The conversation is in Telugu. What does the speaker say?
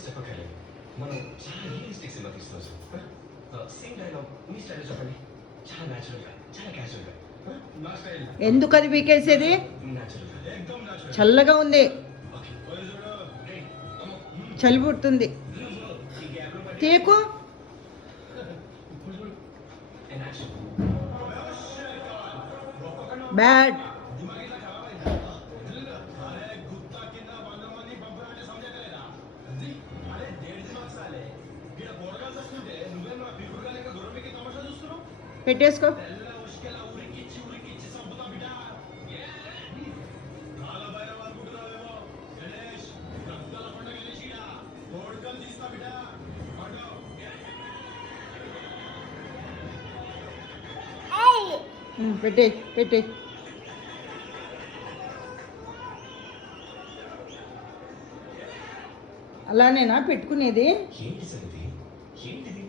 డైలాగ్స్ చెప్పక్కర్లేదు, మనం చాలా రియలిస్టిక్ సినిమా తీస్తున్నాం సార్. సేమ్ డైలాగ్ మీ స్టైల్ చెప్పండి, చాలా న్యాచురల్గా, చాలా క్యాజువల్గా. నా స్టైల్ ఎందుకు అది పీకేసేది? న్యాచురల్గా, ఎక్దమ్ న్యాచురల్. చల్లగా ఉంది, ఓకే చలి పుడుతుంది. తీకు. బ్యాడ్. పెట్టేసుకో. పెట్టే పెట్టే. అలానేనా పెట్టుకునేది? ఏంటి సంగతి, ఏంటిది?